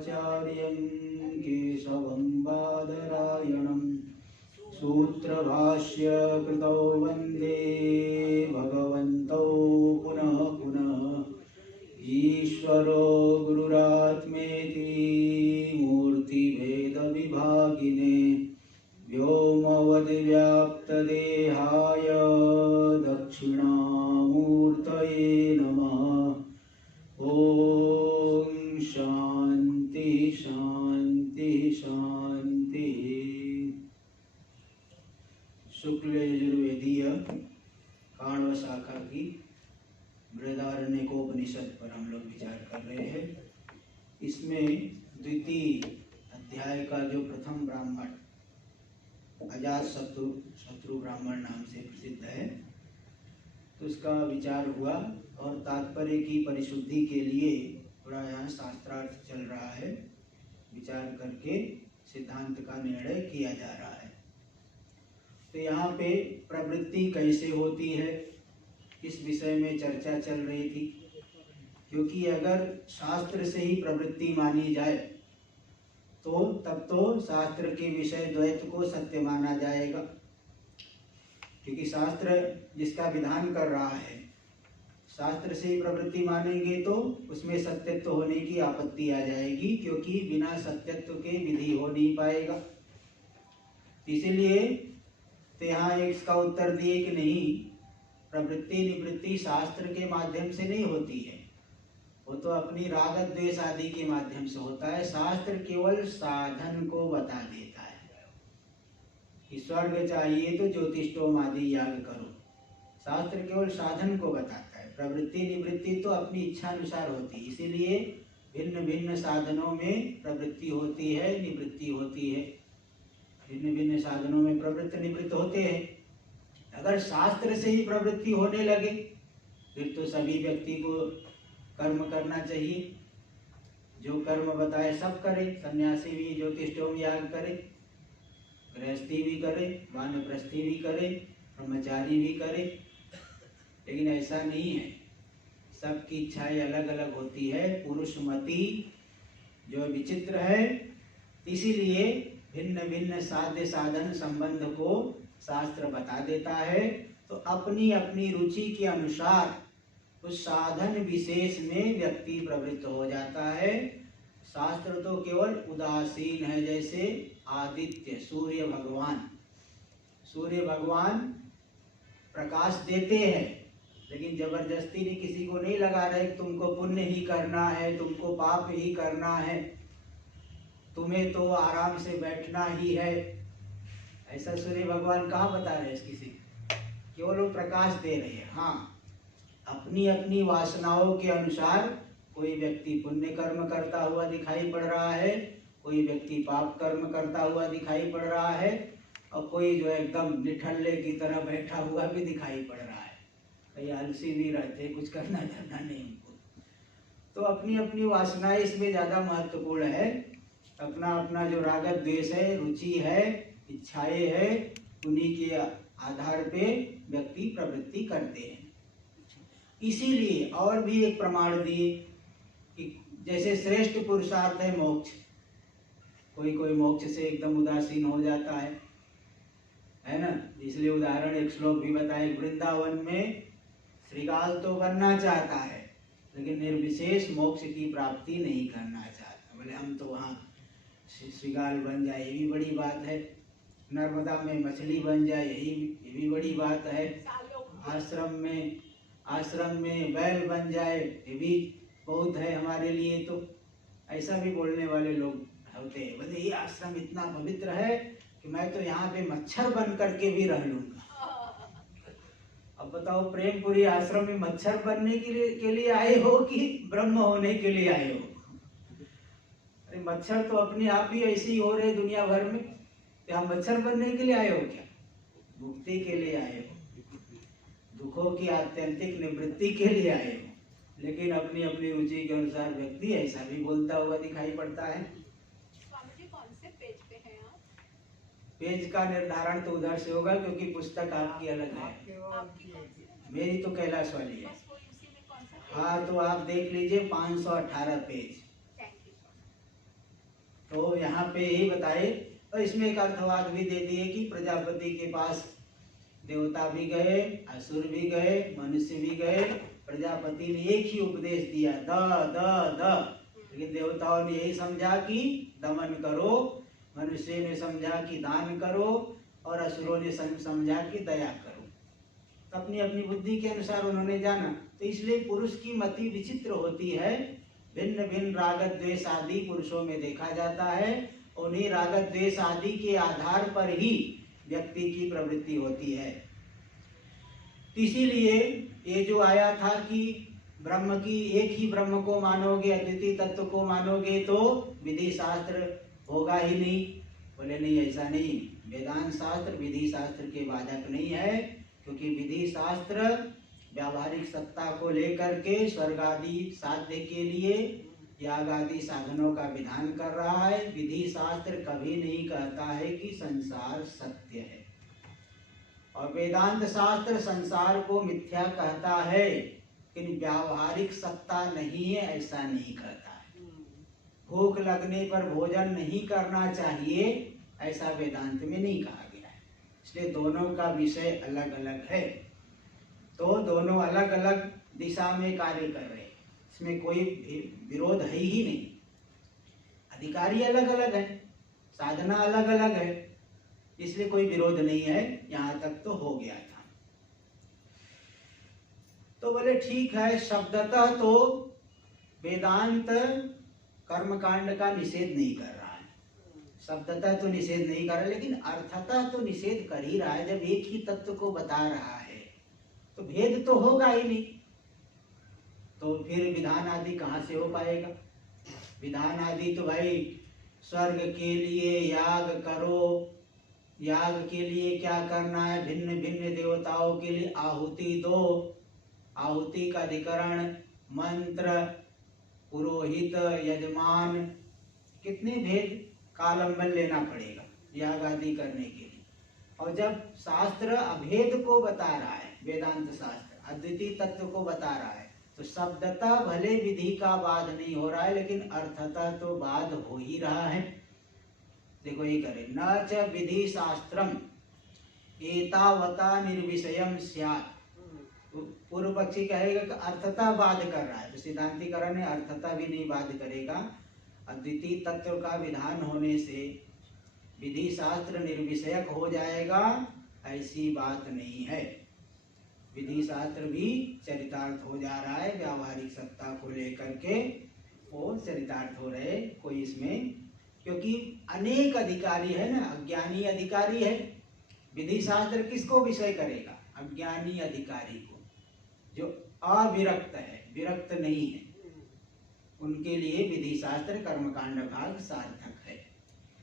शंकराचार्यं केशवं बादरायणं सूत्रभाष्य कृतौ वन्दे भगवन्तौ पुनः पुनः ईश्वरो गुरुरात्मेति मूर्तिभेदविभागिने व्योमवद्व्याप्तदेहाय दक्षिणामूर्तये नमः। ओम शांति शांति शांति। शुक्ल यजुर्वेदीय काण्व शाखा की बृहदारण्यकोपनिषद पर हम लोग विचार कर रहे हैं। इसमें द्वितीय अध्याय का जो प्रथम ब्राह्मण अजात शत्रु ब्राह्मण नाम से प्रसिद्ध है, तो उसका विचार हुआ और तात्पर्य की परिशुद्धि के लिए थोड़ा यहाँ शास्त्रार्थ चल रहा है। विचार करके सिद्धांत का निर्णय किया जा रहा है। तो यहाँ पे प्रवृत्ति कैसे होती है इस विषय में चर्चा चल रही थी, क्योंकि अगर शास्त्र से ही प्रवृत्ति मानी जाए तो तब तो शास्त्र के विषय द्वैत को सत्य माना जाएगा, क्योंकि शास्त्र जिसका विधान कर रहा है, शास्त्र से ही प्रवृत्ति मानेंगे तो उसमें सत्यत्व होने की आपत्ति आ जाएगी, क्योंकि बिना सत्यत्व के विधि हो नहीं पाएगा। इसीलिए तो यहाँ इसका उत्तर दिए कि नहीं, प्रवृत्ति निवृत्ति शास्त्र के माध्यम से नहीं होती है, वो तो अपनी राग द्वेष आदि के माध्यम से होता है। शास्त्र केवल साधन को बता देता है कि स्वर्ग चाहिए तो ज्योतिषोम आदि याग करो। शास्त्र केवल साधन को बताता है। प्रवृत्ति निवृत्ति तो अपनी इच्छा अनुसार होती है, इसीलिए भिन्न भिन्न साधनों में प्रवृत्ति होती है, निवृत्ति होती है। भिन्न भिन्न साधनों में प्रवृत्ति निवृत्त होते हैं। अगर शास्त्र से ही प्रवृत्ति होने लगे फिर तो सभी व्यक्ति को कर्म करना चाहिए। जो कर्म बताए सब करे। सन्यासी भी ज्योतिषोम याग करे, गृहस्थी भी करे, वानप्रस्थी भी करे, ब्रह्मचारी भी करे, लेकिन ऐसा नहीं है। सबकी इच्छाएं अलग अलग होती है। पुरुषमति जो विचित्र है, इसीलिए भिन्न भिन्न साध्य साधन संबंध को शास्त्र बता देता है। तो अपनी अपनी रुचि के अनुसार उस साधन विशेष में व्यक्ति प्रवृत्त हो जाता है। शास्त्र तो केवल उदासीन है, जैसे आदित्य सूर्य भगवान प्रकाश देते हैं, लेकिन जबरदस्ती नहीं, किसी को नहीं लगा रहे कि तुमको पुण्य ही करना है, तुमको पाप ही करना है, तुम्हें तो आराम से बैठना ही है। ऐसा सूर्य भगवान कहाँ बता रहे हैं किसी, केवल वो प्रकाश दे रहे हैं। हाँ, अपनी अपनी वासनाओं के अनुसार कोई व्यक्ति पुण्य कर्म करता हुआ दिखाई पड़ रहा है, कोई व्यक्ति पाप कर्म करता हुआ दिखाई पड़ रहा है, और कोई जो एकदम निठल्ले की तरह बैठा हुआ भी दिखाई पड़ रहा है। कई आलसी भी रहते, कुछ करना धरना नहीं उनको। तो अपनी अपनी वासनाएं इसमें ज़्यादा महत्वपूर्ण है। अपना अपना जो राग द्वेष है, रुचि है, इच्छाएं है, उन्हीं के आधार पे व्यक्ति प्रवृत्ति करते हैं। इसीलिए और भी एक प्रमाण दिए कि जैसे श्रेष्ठ पुरुषार्थ है मोक्ष। कोई कोई मोक्ष से एकदम उदासीन हो जाता है ना। इसलिए उदाहरण एक श्लोक भी बताए, वृंदावन में श्रीगाल तो बनना चाहता है, लेकिन निर्विशेष मोक्ष की प्राप्ति नहीं करना चाहता। बोले हम तो वहाँ श्रीगाल बन जाए, ये भी बड़ी बात है। नर्मदा में मछली बन जाए, ये भी बड़ी बात है। आश्रम में बैल बन जाए, ये भी बहुत है हमारे लिए। तो ऐसा भी बोलने वाले लोग होते हैं। बोले ये आश्रम इतना पवित्र है कि मैं तो यहाँ पे मच्छर बन करके भी रह लूंगा। अब बताओ, प्रेमपुरी आश्रम में मच्छर बनने के लिए आए हो कि ब्रह्म होने के लिए आए हो? अरे मच्छर तो अपने आप ही ऐसे ही हो रहे दुनिया भर में। क्या मच्छर बनने के लिए आए हो क्या? मुक्ति के लिए आए हो, दुखों की आत्यंतिक निवृत्ति के लिए आए हो। लेकिन अपनी अपनी रुचि के अनुसार व्यक्ति ऐसा भी बोलता हुआ दिखाई पड़ता है। स्वामी जी, कौन से पेज पे हैं आप? पेज का निर्धारण तो उधर से होगा, क्योंकि पुस्तक आपकी अलग है। मेरी तो कैलाश वाली है। हाँ, तो आप देख लीजिए 518 पेज। तो यहाँ पे यही बताए, और इसमें एक अर्थवाद भी दे दिए कि प्रजापति के पास देवता भी गए, असुर भी गए, मनुष्य भी गए। प्रजापति ने एक ही उपदेश दिया, द द द, लेकिन देवताओं ने यही समझा कि दमन करो, मनुष्य ने समझा कि दान करो, और असुरों ने समझा कि दया करो। तो अपनी अपनी बुद्धि के अनुसार उन्होंने जाना। तो इसलिए पुरुष की मति विचित्र होती है, भिन्न भिन्न राग द्वेष आदि पुरुषों में देखा जाता है। उन्हीं राग द्वेष आदि के आधार पर ही व्यक्ति की प्रवृत्ति होती है। इसीलिए ये जो आया था कि ब्रह्म की, एक ही ब्रह्म को मानोगे, अद्वितीय तत्व को मानोगे तो विधि शास्त्र होगा ही नहीं। बोले नहीं, ऐसा नहीं, वेदांत शास्त्र विधि शास्त्र के बाधक नहीं है, क्योंकि विधि शास्त्र व्यावहारिक सत्ता को लेकर के स्वर्ग आदि साध्य के लिए याग आदि साधनों का विधान कर रहा है। विधि शास्त्र कभी नहीं कहता है कि संसार सत्य है, और वेदांत शास्त्र संसार को मिथ्या कहता है, लेकिन व्यावहारिक सत्ता नहीं है ऐसा नहीं कहता है। भूख लगने पर भोजन नहीं करना चाहिए ऐसा वेदांत में नहीं कहा गया है। इसलिए दोनों का विषय अलग अलग है। तो दोनों अलग अलग दिशा में कार्य कर रहे हैं, इसमें कोई विरोध है ही नहीं। अधिकारी अलग अलग है, साधना अलग अलग है, इसलिए कोई विरोध नहीं है। यहाँ तक तो हो गया था। तो बोले ठीक है, शब्दतः तो वेदांत कर्मकांड का निषेध नहीं कर रहा है, शब्दतः तो निषेध नहीं कर रहा, लेकिन अर्थतः तो निषेध कर ही रहा है। जब एक ही तत्व को बता रहा है तो भेद तो होगा ही नहीं, तो फिर विधान आदि कहाँ से हो पाएगा। विधान आदि तो भाई स्वर्ग के लिए याग करो, याग के लिए क्या करना है, भिन्न भिन्न देवताओं के लिए आहुति दो, आहुति का अधिकरण, मंत्र, पुरोहित, यजमान, कितने भेद का अवलंबन लेना पड़ेगा याग आदि करने के लिए। और जब शास्त्र अभेद को बता रहा है, वेदांत शास्त्र अद्वितीय तत्व को बता रहा है, तो शब्दतः भले विधि का बाध नहीं हो रहा है, लेकिन अर्थतः तो बाध हो ही रहा है। देखो ये करे, न च विधि शास्त्रम एतावता निर्विषयम स्यात्। पूर्व पक्षी कहेगा कि अर्थतः बाध कर रहा है, तो सिद्धांतिकरण ने अर्थतः भी नहीं बाध करेगा। अद्वितीय तत्व का विधान होने से विधि शास्त्र निर्विषयक हो जाएगा, ऐसी बात नहीं है। विधि शास्त्र भी चरितार्थ हो जा रहा है, व्यावहारिक सत्ता को लेकर के वो चरितार्थ हो रहे। कोई इसमें, क्योंकि अनेक अधिकारी है ना, अज्ञानी अधिकारी है। विधि शास्त्र किसको विषय करेगा? अज्ञानी अधिकारी को, जो अविरक्त है, विरक्त नहीं है, उनके लिए विधि शास्त्र कर्मकांड भाग सार्थक है।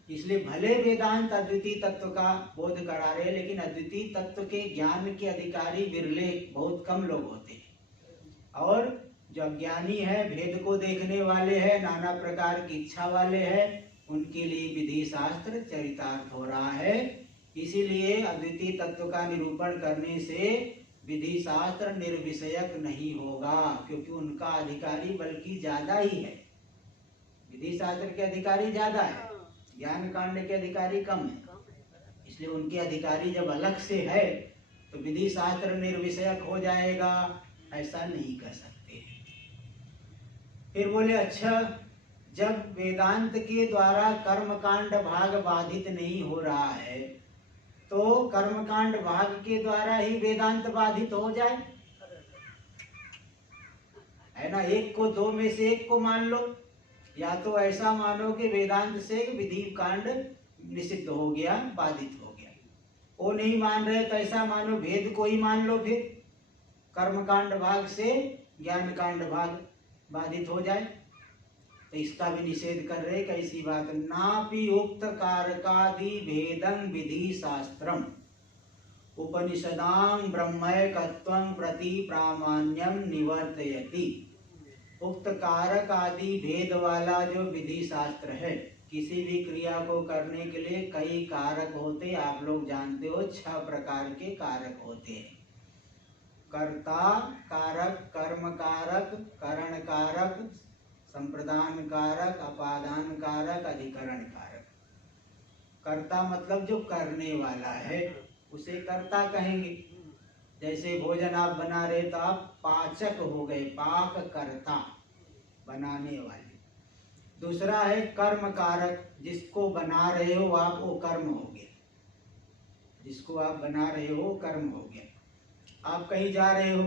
इसलिए भले वेदांत अद्वितीय तत्व का बोध करा रहे, लेकिन अद्वितीय तत्व के ज्ञान के अधिकारी विरले, बहुत कम लोग होते हैं। और जो अज्ञानी है, भेद को देखने वाले हैं, नाना प्रकार की इच्छा वाले हैं, उनके लिए विधि शास्त्र चरितार्थ हो रहा है। इसीलिए अद्वितीय तत्व का निरूपण करने से विधि शास्त्र निर्विषयक नहीं होगा, क्योंकि उनका अधिकारी बल्कि ज्यादा ही है। विधि शास्त्र के अधिकारी ज्यादा है, ज्ञान कांड के अधिकारी कम है। इसलिए उनके अधिकारी जब अलग से है तो विधि शास्त्र निर्विषयक हो जाएगा, ऐसा नहीं कह सकते। फिर बोले अच्छा, जब वेदांत के द्वारा कर्मकांड भाग बाधित नहीं हो रहा है, तो कर्मकांड भाग के द्वारा ही वेदांत बाधित हो जाए, है ना। एक को, दो में से एक को मान लो, या तो ऐसा मानो कि वेदांत से विधि कांड निषिद्ध हो गया, बाधित हो गया। वो नहीं मान रहे तो ऐसा मानो भेद को ही मान लो, फिर कर्मकांड भाग से ज्ञान कांड भाग बाधित हो जाए। तो इसका भी निषेध कर रहे। कैसी बात? नापि उक्त कारकादि भेदं विधि शास्त्रम उपनिषदां ब्रह्मैकत्वं प्रति प्रामाण्यम निवर्तयति। उक्त कारक आदि भेद वाला जो विधि शास्त्र है, किसी भी क्रिया को करने के लिए कई कारक होते, आप लोग जानते हो 6 प्रकार के कारक होते हैं। कर्ता कारक, कर्म कारक, करण कारक, संप्रदान कारक, अपादान कारक, अधिकरण कारक। कर्ता मतलब जो करने वाला है उसे कर्ता कहेंगे। जैसे भोजन आप बना रहे तो आप पाचक हो गए, पाक कर्ता, बनाने वाले। दूसरा है कर्म कारक, जिसको बना रहे हो आप वो कर्म हो गया, जिसको आप बना रहे हो कर्म हो गया। आप कहीं जा रहे हो,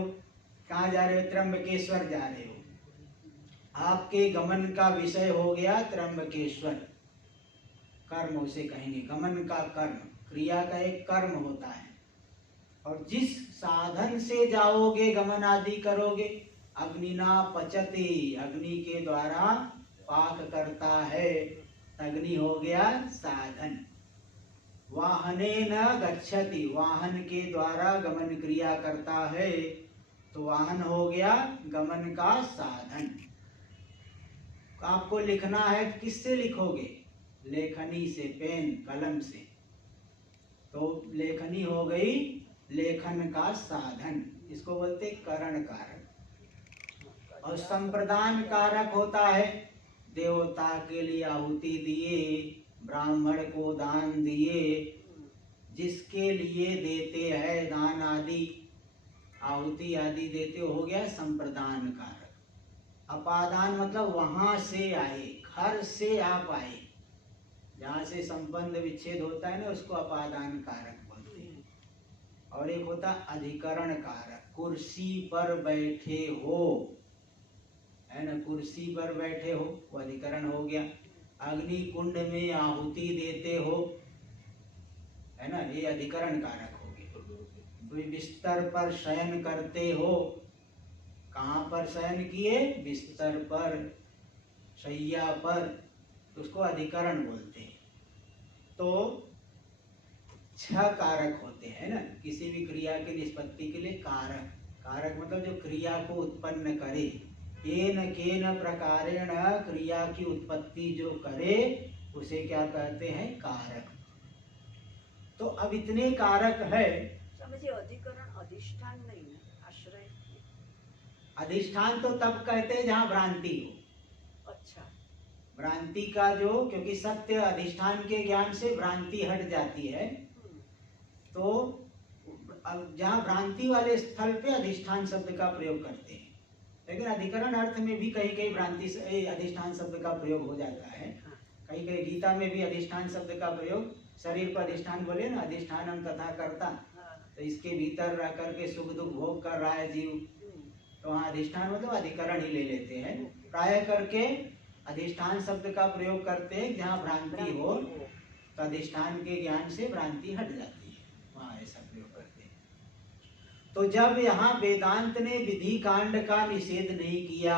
कहाँ जा रहे हो? त्र्यंबकेश्वर जा रहे हो, आपके गमन का विषय हो गया त्र्यंबकेश्वर, कर्म उसे कहेंगे। गमन का कर्म, क्रिया का एक कर्म होता है। और जिस साधन से जाओगे, गमन आदि करोगे, अग्निना पचति, अग्नि के द्वारा पाक करता है, अग्नि हो गया साधन। वाहनेन गच्छति, वाहन के द्वारा गमन क्रिया करता है, तो वाहन हो गया गमन का साधन। आपको लिखना है, किससे लिखोगे? लेखनी से, पेन कलम से। तो लेखनी हो गई लेखन का साधन, इसको बोलते करण कारक। और संप्रदान कारक होता है, देवता के लिए आहुति दिए, ब्राह्मण को दान दिए, जिसके लिए देते हैं दान आदि, आहुति आदि देते, हो गया संप्रदान कारक। अपादान मतलब वहां से आए, घर से आप आए, जहाँ से संबंध विच्छेद होता है ना, उसको अपादान कारक बोलते हैं। और एक होता अधिकरण कारक, कुर्सी पर बैठे हो, है ना, कुर्सी पर बैठे हो, वो अधिकरण हो गया। अग्नि कुंड में आहुति देते हो, है ना, ये अधिकरण कारक हो गया। बिस्तर पर शयन करते हो, कहाँ पर शयन किए? बिस्तर पर, शैया पर, उसको अधिकरण बोलते हैं। तो 6 कारक होते हैं ना, किसी भी क्रिया की निष्पत्ति के लिए कारक। कारक मतलब जो क्रिया को उत्पन्न करे, केन केन प्रकारेण क्रिया की उत्पत्ति जो करे, उसे क्या कहते हैं? कारक। तो अब इतने कारक है। समझिए अधिकरण अधिष्ठान नहीं है, आश्रय। अधिष्ठान तो तब कहते हैं जहाँ भ्रांति हो। अच्छा, भ्रांति का जो, क्योंकि सत्य अधिष्ठान के ज्ञान से भ्रांति हट जाती है, तो अब जहाँ भ्रांति वाले स्थल पे अधिष्ठान शब्द का प्रयोग करते हैं। लेकिन अधिकरण अर्थ में भी कहीं कहीं भ्रांति से अधिष्ठान शब्द का प्रयोग हो जाता है। कहीं कहीं गीता में भी अधिष्ठान शब्द का प्रयोग, शरीर पर अधिष्ठान बोले ना, अधिष्ठानम तथा कर्ता, तो इसके भीतर रह करके सुख दुख भोग कर रहा है जीव, तो वहाँ अधिष्ठान मतलब अधिकरण ही ले लेते हैं। प्राय करके अधिष्ठान शब्द का प्रयोग करते हैं जहाँ भ्रांति हो, तो अधिष्ठान के ज्ञान से भ्रांति हट जाती है, वहाँ ऐसा प्रयोग करते हैं। तो जब यहाँ वेदांत ने विधि कांड का निषेध नहीं किया,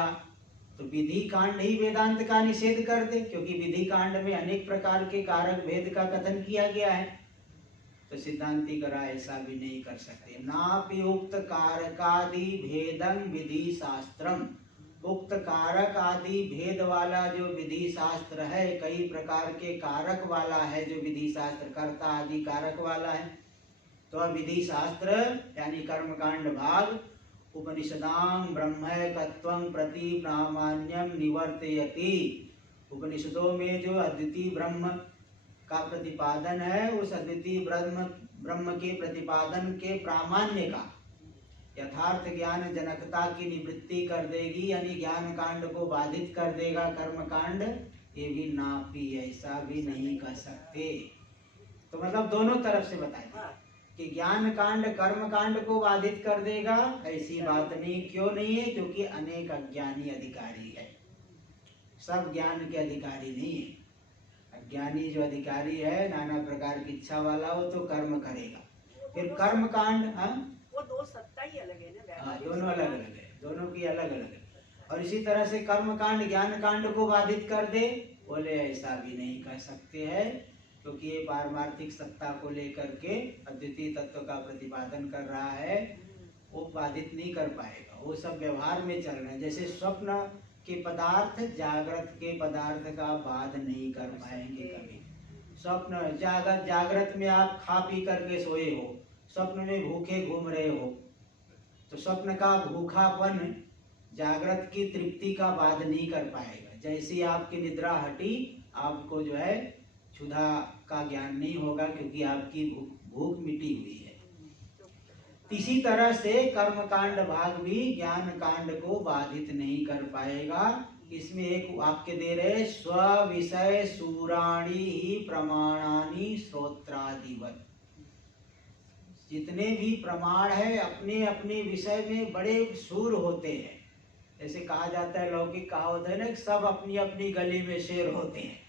तो विधि कांड ही वेदांत का निषेध कर दे, क्योंकि विधि कांड में अनेक प्रकार के कारक भेद का कथन किया गया है। तो सिद्धांती करा ऐसा भी नहीं कर सकते। नापि उक्त कारकादि भेदं विधि शास्त्रम, उक्त कारक आदि भेद वाला जो विधि शास्त्र है, कई प्रकार के कारक वाला है जो विधि शास्त्र, कर्ता आदि कारक वाला है। तो विधि शास्त्र यानी कर्मकांड भाग, उपनिषदां ब्रह्मैकत्वं प्रति प्रामाण्यम निवर्तयति, उपनिषदों में जो अद्वितीय ब्रह्म का प्रतिपादन है, उस अद्वितीय ब्रह्म के प्रतिपादन के प्रामाण्य का यथार्थ ज्ञान जनकता की निवृत्ति कर देगी, यानी ज्ञान कांड को बाधित कर देगा कर्म कांड, ये भी नापी, ऐसा भी नहीं कर सकते। तो मतलब दोनों तरफ से बताए कि ज्ञान कांड कर्म कांड को बाधित कर देगा, ऐसी बात नहीं। क्यों नहीं है? क्योंकि अनेक अज्ञानी अधिकारी है, सब ज्ञान के अधिकारी नहीं है। अज्ञानी जो अधिकारी है, नाना प्रकार की इच्छा वाला, वो तो कर्म करेगा। फिर कर्म कांड, वो दो सत्ता ही अलग है ना, दोनों अलग अलग है, दोनों की अलग अलग है। और इसी तरह से कर्म कांड ज्ञान कांड को बाधित कर दे, बोले ऐसा भी नहीं कर सकते हैं, क्योंकि ये पारमार्थिक सत्ता को लेकर के अद्वितीय तत्व का प्रतिपादन कर रहा है, वो बाधित नहीं कर पाएगा। वो सब व्यवहार में चल रहे हैं। जैसे स्वप्न के पदार्थ जागृत के पदार्थ का बाध नहीं कर पाएंगे कभी। स्वप्न जागृत में आप खा पी करके सोए हो, स्वप्न में भूखे घूम रहे हो, तो स्वप्न का भूखापन जागृत की तृप्ति का बाद नहीं कर पाएगा। जैसी आपकी निद्रा हटी, आपको जो है क्षुधा का ज्ञान नहीं होगा, क्योंकि आपकी भूख मिटी हुई है। इसी तरह से कर्मकांड भाग भी ज्ञान कांड को बाधित नहीं कर पाएगा। इसमें एक वाक्य दे रहे, स्व विषय सूराणी ही प्रमाणानि श्रोत्रादिवत। जितने भी प्रमाण है अपने अपने विषय में बड़े सूर होते हैं। जैसे कहा जाता है, लौकिक कहावत है ना, सब अपनी अपनी गली में शेर होते हैं।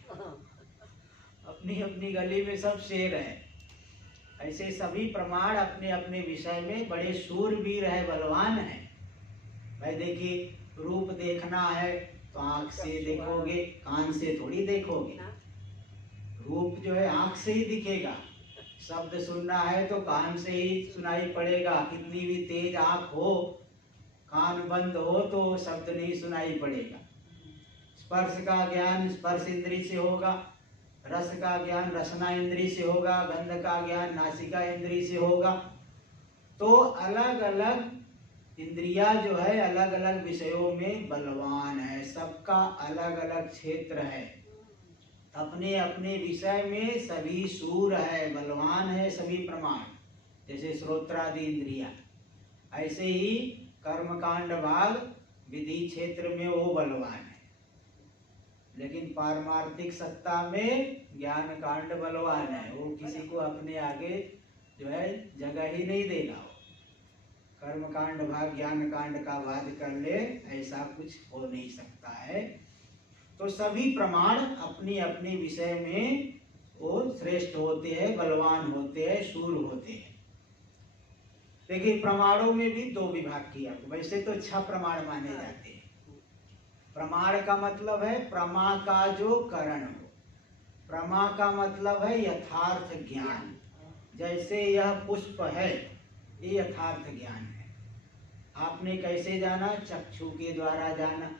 अपनी अपनी गली में सब शेर हैं। ऐसे सभी प्रमाण अपने अपने विषय में बड़े शूरवीर है, बलवान है। भाई देखिए, रूप देखना है तो आंख से देखोगे, कान से थोड़ी देखोगे। रूप जो है आंख से ही दिखेगा। शब्द सुनना है तो कान से ही सुनाई पड़ेगा। कितनी भी तेज आंख हो, कान बंद हो तो शब्द नहीं सुनाई पड़ेगा। स्पर्श का ज्ञान स्पर्श इंद्री से होगा, रस का ज्ञान रसना इंद्री से होगा, गंध का ज्ञान नासिका इंद्री से होगा। तो अलग अलग इंद्रिया जो है अलग अलग विषयों में बलवान है। सबका अलग अलग क्षेत्र है। अपने अपने विषय में सभी सूर है, बलवान है सभी प्रमाण। जैसे श्रोत्रादि इंद्रिया, ऐसे ही कर्मकांड भाग विधि क्षेत्र में वो बलवान है। लेकिन पारमार्थिक सत्ता में ज्ञान कांड बलवान है। वो किसी को अपने आगे जो है जगह ही नहीं देगा। कर्म कांड भाग ज्ञान कांड का वाद कर ले, ऐसा कुछ हो नहीं सकता है। तो सभी प्रमाण अपनी अपनी विषय में वो श्रेष्ठ होते हैं, बलवान होते हैं, शूर होते हैं। देखिए, प्रमाणों में भी दो विभाग किया। वैसे तो 6 प्रमाण माने जाते हैं। प्रमाण का मतलब है प्रमा का जो करण हो। प्रमा का मतलब है यथार्थ ज्ञान। जैसे यह पुष्प है, ये यथार्थ ज्ञान है। आपने कैसे जाना? चक्षु के द्वारा जाना,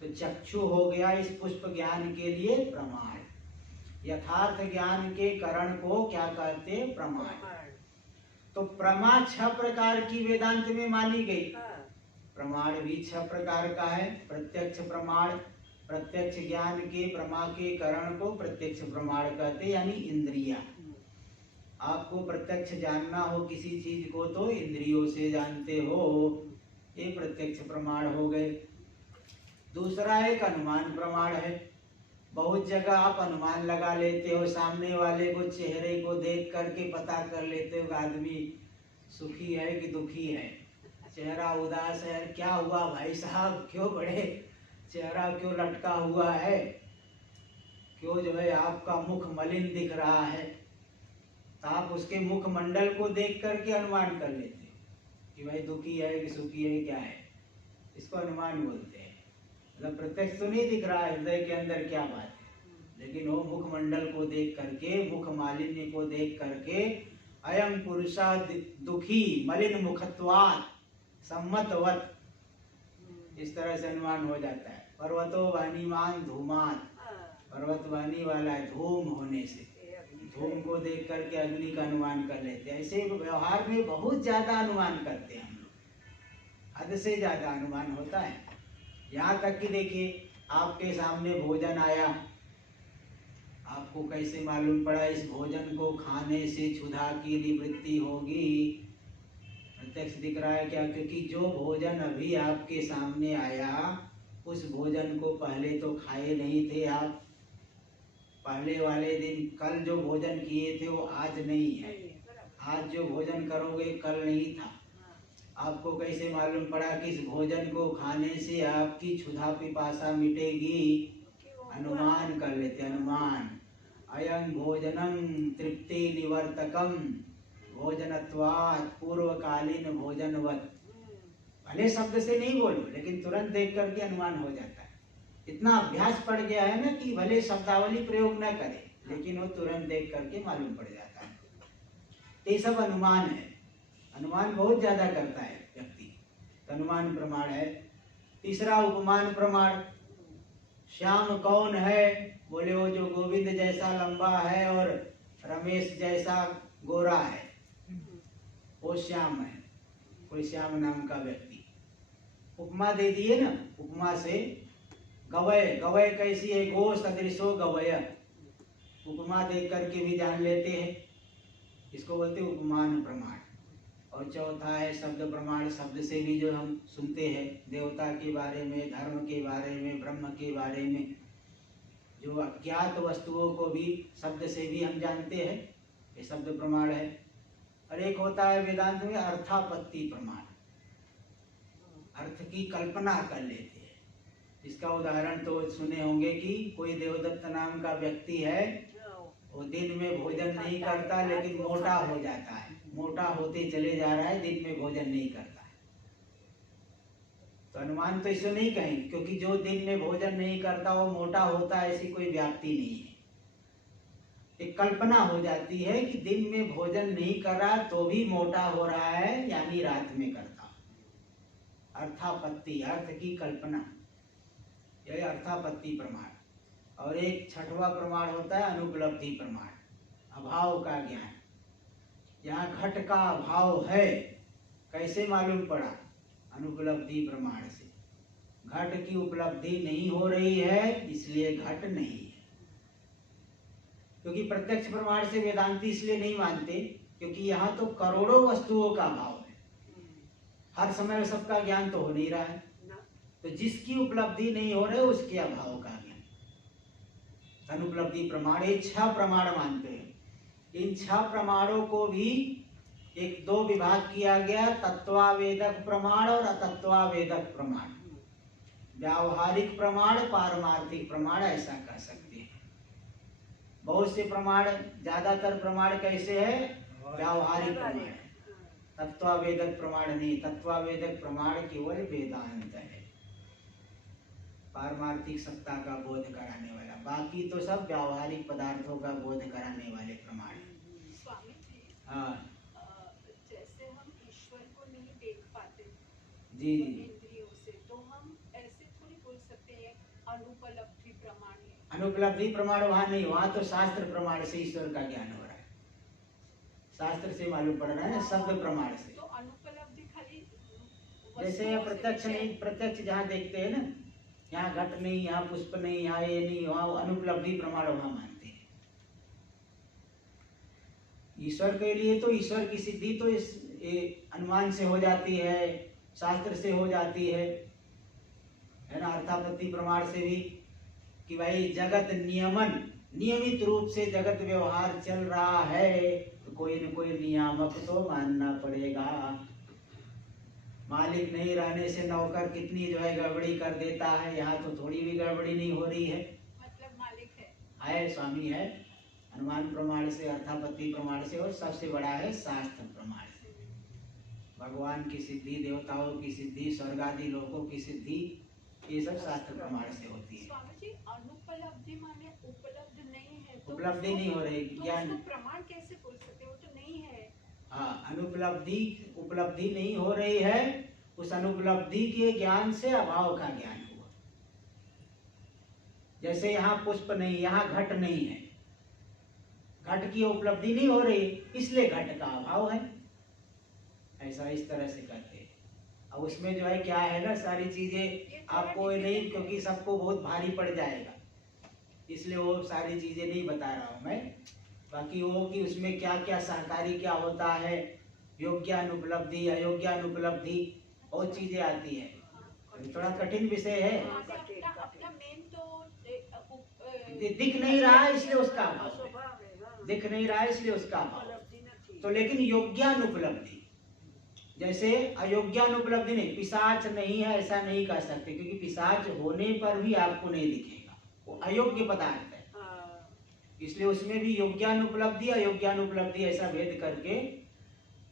तो चक्षु हो गया इस पुष्प ज्ञान के लिए प्रमाण। यथार्थ ज्ञान के करण को क्या कहते हैं? प्रमाण। तो प्रमा 6 प्रकार की वेदांत में मानी गई। प्रमाण भी 6 प्रकार का है। प्रत्यक्ष प्रमाण, प्रत्यक्ष ज्ञान के प्रमा के करण को प्रत्यक्ष प्रमाण कहते, यानी इंद्रिया। आपको प्रत्यक्ष जानना हो किसी चीज को तो इंद्रियों से जानते हो, ये प्रत्यक्ष प्रमाण हो गए। दूसरा एक अनुमान प्रमाण है। बहुत जगह आप अनुमान लगा लेते हो, सामने वाले को चेहरे को देख करके पता कर लेते हो आदमी सुखी है कि दुखी है। चेहरा उदास है, क्या हुआ भाई साहब, क्यों बड़े चेहरा क्यों लटका हुआ है, क्यों जो है आपका मुख मलिन दिख रहा है। तो आप उसके मुख मंडल को देख करके अनुमान कर लेते हो कि भाई दुखी है कि सुखी है, क्या है। इसको अनुमान बोलते हैं। मतलब प्रत्यक्ष तो नहीं दिख रहा है हृदय के अंदर क्या बात है, लेकिन वो मुख मंडल को देख करके, मुख मालिन्य को देख करके, अयम पुरुषा दुखी मलिन मुखत्वात् सम्मतवत, इस तरह से अनुमान हो जाता है। पर्वतो वाणीमान धूमात, पर्वत वाणी वाला है धूम होने से, धूम को देख करके अग्नि का अनुमान कर लेते हैं। ऐसे व्यवहार में बहुत ज्यादा अनुमान करते हैं हम लोग, हद से ज्यादा अनुमान होता है। यहाँ तक कि देखिए, आपके सामने भोजन आया, आपको कैसे मालूम पड़ा इस भोजन को खाने से क्षुधा की निवृत्ति होगी? प्रत्यक्ष दिख रहा है क्या? क्योंकि जो भोजन अभी आपके सामने आया, उस भोजन को पहले तो खाए नहीं थे आप। पहले वाले दिन कल जो भोजन किए थे वो आज नहीं है। आज जो भोजन करोगे कल नहीं था। आपको कैसे मालूम पड़ा कि इस भोजन को खाने से आपकी क्षुधा पिपासा मिटेगी? अनुमान कर लेते, अनुमान। अयं भोजनम तृप्ति निवर्तकम भोजनत्वात् पूर्वकालीन भोजनवत। भले शब्द से नहीं बोलो, लेकिन तुरंत देख करके अनुमान हो जाता है। इतना अभ्यास पड़ गया है ना कि भले शब्दावली प्रयोग न करे, लेकिन वो तुरंत देख करके मालूम पड़ जाता है। ये सब अनुमान है। अनुमान बहुत ज्यादा करता है व्यक्ति, अनुमान प्रमाण है। तीसरा उपमान प्रमाण। श्याम कौन है? बोले वो जो गोविंद जैसा लंबा है और रमेश जैसा गोरा है, वो श्याम है। कोई श्याम नाम का व्यक्ति, उपमा दे दिए ना, उपमा से गवय, गवय कैसी है, गो सदृशो गवय, उपमा दे करके भी जान लेते हैं, इसको बोलते हैं उपमान प्रमाण। और चौथा है शब्द प्रमाण, शब्द से भी जो हम सुनते हैं देवता के बारे में, धर्म के बारे में, ब्रह्म के बारे में, जो अज्ञात वस्तुओं को भी शब्द से भी हम जानते हैं, ये शब्द प्रमाण है। और एक होता है वेदांत में अर्थापत्ति प्रमाण, अर्थ की कल्पना कर लेते हैं। इसका उदाहरण तो सुने होंगे कि कोई देवदत्त नाम का व्यक्ति है, वो दिन में भोजन नहीं करता लेकिन मोटा हो जाता है, मोटा होते चले जा रहा है, दिन में भोजन नहीं करता है। तो अनुमान तो इसे नहीं कहेंगे, क्योंकि जो दिन में भोजन नहीं करता वो मोटा होता है, ऐसी कोई व्याप्ति नहीं है। एक कल्पना हो जाती है कि दिन में भोजन नहीं कर रहा तो भी मोटा हो रहा है, यानी रात में करता। अर्थापत्ति, अर्थ की कल्पना, यह अर्थापत्ति प्रमाण। और एक छठवां प्रमाण होता है अनुपलब्धि प्रमाण, अभाव का ज्ञान। यहाँ घट का अभाव है, कैसे मालूम पड़ा? अनुपलब्धि प्रमाण से। घट की उपलब्धि नहीं हो रही है, इसलिए घट नहीं है। क्योंकि प्रत्यक्ष प्रमाण से वेदांती इसलिए नहीं मानते, क्योंकि यहाँ तो करोड़ों वस्तुओं का अभाव है, हर समय सबका ज्ञान तो हो नहीं रहा है। तो जिसकी उपलब्धि नहीं हो रही उसके अभाव का ज्ञान, अनुपलब्धि प्रमाण। ये 6 प्रमाण मानते हैं। इन 6 प्रमाणों को भी एक 2 विभाग किया गया, तत्वावेदक प्रमाण और अतत्वावेदक प्रमाण। व्यावहारिक प्रमाण, पारमार्थिक प्रमाण, ऐसा कह सकते हैं। बहुत से प्रमाण, ज्यादातर प्रमाण कैसे है? व्यावहारिक प्रमाण। तत्वावेदक प्रमाण नहीं, तत्वावेदक प्रमाण केवल वेदांत है, पारमार्थिक सत्ता का बोध कराने वाला। बाकी तो सब व्यावहारिक पदार्थों का बोध कराने वाले प्रमाण हैं। स्वामी जी, हाँ जैसे हम ईश्वर को नहीं देख पाते जी जी, इंद्रियों से, तो हम ऐसे थोड़ी बोल सकते हैं अनुपलब्धि प्रमाण है। अनुपलब्धि प्रमाण वहाँ नहीं, वहाँ तो शास्त्र प्रमाण से ईश्वर का ज्ञान हो रहा है, शास्त्र से मालूम पड़ रहा है ना, शब्द प्रमाण से। तो अनुपलब्धि खाली जैसे प्रत्यक्ष नहीं, प्रत्यक्ष जहाँ देखते हैं ना, यहाँ घट नहीं, यहाँ पुष्प नहीं, यहाँ ये नहीं, वहाँ अनुपलब्धि प्रमाण वहाँ मानते हैं। ईश्वर के लिए तो ईश्वर की सिद्धि तो इस अनुमान से हो जाती है, शास्त्र से हो जाती है ना, अर्थापत्ति प्रमाण से भी, कि भाई जगत नियमन, नियमित रूप से जगत व्यवहार चल रहा है, तो कोई न कोई नियामक तो मानना पड़ेगा। मालिक नहीं रहने से नौकर कितनी जो है गड़बड़ी कर देता है, यहाँ तो थोड़ी भी गड़बड़ी नहीं हो रही है, मतलब मालिक है, स्वामी है। अनुमान प्रमाण से, अर्थापत्ति प्रमाण से, और सबसे बड़ा है शास्त्र प्रमाण से। भगवान की सिद्धि, देवताओं की सिद्धि, स्वर्ग आदि लोगों की सिद्धि, ये सब शास्त्र प्रमाण से होती है। स्वामी जी, अनुपलब्धि माने उपलब्ध नहीं है, तो उपलब्धि नहीं हो रही, तो ज्ञान, उसको प्रमाण कैसे बोल सकते? वो तो नहीं है। हाँ, अनुपलब्धि, उपलब्धि नहीं हो रही है, उस अनुपलब्धि के ज्ञान से अभाव का ज्ञान हुआ। जैसे यहाँ पुष्प नहीं, यहाँ घट नहीं है, घट की उपलब्धि नहीं हो रही, इसलिए घट का अभाव है, ऐसा इस तरह से करते हैं। अब उसमें जो है क्या है ना, सारी चीजें आपको नहीं, क्योंकि सबको बहुत भारी पड़ जाएगा, इसलिए वो सारी चीजें नहीं बता रहा हूँ मैं। बाकी वो कि उसमें क्या क्या सहकारी क्या होता है, योग्यानुपलब्धि, अयोग्यानुपलब्धि, और चीजें आती है, थोड़ा कठिन विषय है। अपना मेन तो दिख नहीं रहा है इसलिए उसका अभाव, दिख नहीं रहा है इसलिए उसका अभाव। तो लेकिन योग्यानुपलब्धि, जैसे अयोग्यानुपलब्धि नहीं, पिशाच नहीं है ऐसा नहीं कह सकते, क्योंकि पिशाच होने पर भी आपको नहीं दिखेगा, वो अयोग्य पदार्थ है, इसलिए उसमें भी योग्यानुपलब्धि अयोग्यानुपलब्धि ऐसा भेद करके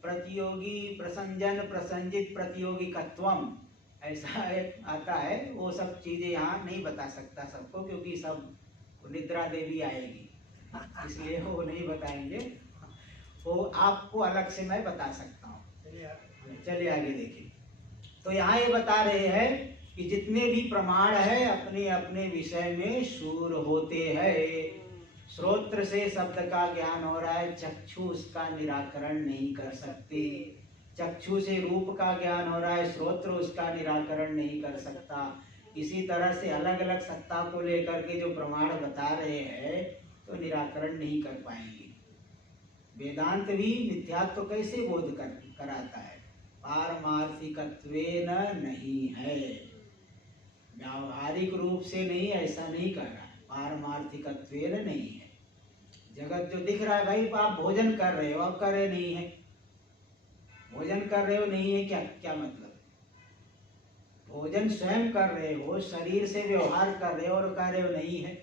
प्रतियोगी, प्रसंजन, प्रसंजित, प्रतियोगिकत्वम, ऐसा एक आता है। वो सब चीजें यहाँ नहीं बता सकता सबको, क्योंकि सब निद्रा देवी आएगी, इसलिए वो नहीं बताएंगे, वो आपको अलग से मैं बता सकता हूँ। चलिए आगे देखिए। तो यहाँ ये बता रहे हैं कि जितने भी प्रमाण है अपने अपने विषय में शूर होते हैं। श्रोत्र से शब्द का ज्ञान हो रहा है, चक्षु उसका निराकरण नहीं कर सकते, चक्षु से रूप का ज्ञान हो रहा है, श्रोत्र उसका निराकरण नहीं कर सकता। इसी तरह से अलग अलग सत्ता को लेकर के जो प्रमाण बता रहे हैं तो निराकरण नहीं कर पाएंगे। वेदांत भी मिथ्यात्व कैसे बोध कराता है? पारमार्थिकत्वेन नहीं है, व्यावहारिक रूप से नहीं, ऐसा नहीं कर रहा है। पारमार्थिकत्वेन नहीं है। जगत जो दिख रहा है, भाई आप भोजन कर रहे हो, आप कर रहे नहीं है। भोजन कर रहे हो नहीं है, क्या क्या मतलब? भोजन स्वयं कर रहे हो, शरीर से व्यवहार कर रहे हो और कर रहे हो नहीं है।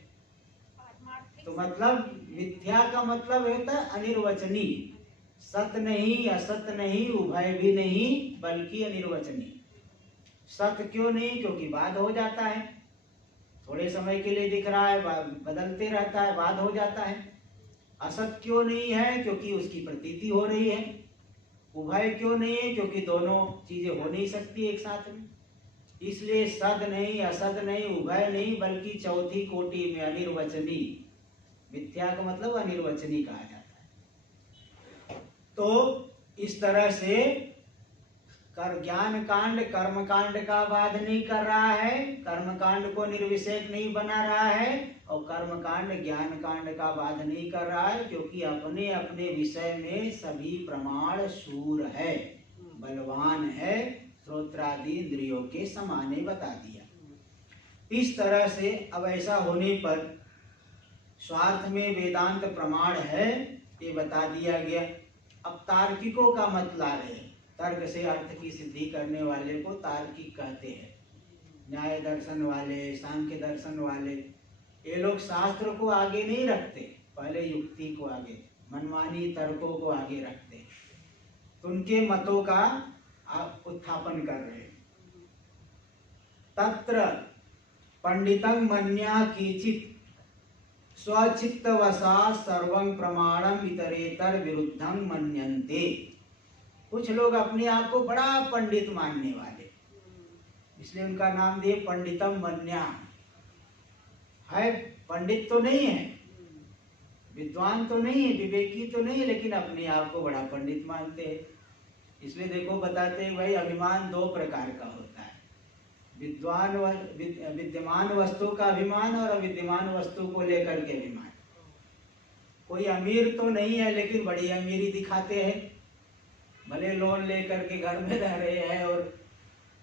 तो मतलब मिथ्या का मतलब होता है अनिर्वचनीय, सत नहीं असत नहीं उभय भी नहीं, बल्कि अनिर्वचनीय। सत्य क्यों नहीं? क्योंकि बाद हो जाता है, थोड़े समय के लिए दिख रहा है, बदलते रहता है, बाद हो जाता है। असत क्यों नहीं है? क्योंकि उसकी प्रतीति हो रही है। उभय क्यों नहीं है? क्योंकि दोनों चीजें हो नहीं सकती एक साथ में। इसलिए सद नहीं, असद नहीं, उभय नहीं, बल्कि चौथी कोटि में अनिर्वचनीय। मिथ्या का मतलब अनिर्वचनीय कहा जाता है। तो इस तरह से ज्ञान कांड कर्म कांड का बाध नहीं कर रहा है, कर्म कांड को निर्विषेक नहीं बना रहा है, और कर्म कांड ज्ञान कांड का बाध नहीं कर रहा है, क्योंकि अपने अपने विषय में सभी प्रमाण शूर है, बलवान है, श्रोत्रादि इंद्रियों के समान बता दिया। इस तरह से अब ऐसा होने पर स्वार्थ में वेदांत प्रमाण है, ये बता दिया गया। अब तार्किकों का मत ला रहे हैं। तर्क से अर्थ की सिद्धि करने वाले को तार्किक कहते हैं। न्याय दर्शन वाले, सांख्य दर्शन वाले, ये लोग शास्त्र को आगे नहीं रखते, पहले युक्ति को आगे, मनमानी तर्कों को आगे रखते, तो उनके मतों का आप उत्थापन कर रहे हैं। तत्र पंडितं मन्या कीचित स्वचित्तवशा सर्वं प्रमाणम इतरेतर विरुद्धं मन्यन्ते। कुछ लोग अपने आप को बड़ा पंडित मानने वाले, इसलिए उनका नाम दिए पंडितम मन्या। है पंडित तो नहीं है, विद्वान तो नहीं है, विवेकी तो नहीं है, लेकिन अपने आप को बड़ा पंडित मानते हैं। इसलिए देखो बताते हैं भाई, अभिमान दो प्रकार का होता है, विद्यमान वस्तु का अभिमान और अविद्यमान वस्तु को लेकर के अभिमान। कोई अमीर तो नहीं है लेकिन बड़ी अमीरी दिखाते हैं, भले लोन लेकर के घर में रह रहे हैं और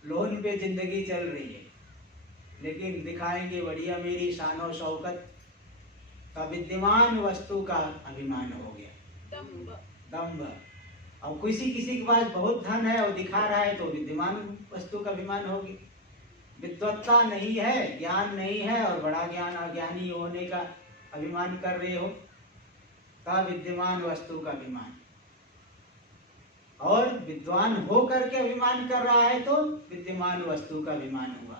लोन पे जिंदगी चल रही है, लेकिन दिखाएंगे बड़ी अमीरी, शानो शौकत का। विद्यमान वस्तु का अभिमान हो गया, दम्भ। अब किसी के पास बहुत धन है और दिखा रहा है तो विद्यमान वस्तु का अभिमान हो गया। विद्वत्ता नहीं है, ज्ञान नहीं है और बड़ा ज्ञान अज्ञानी होने का अभिमान कर रहे हो, का विद्यमान वस्तु का अभिमान। और विद्वान हो करके अभिमान कर रहा है तो विद्यमान वस्तु का अभिमान हुआ।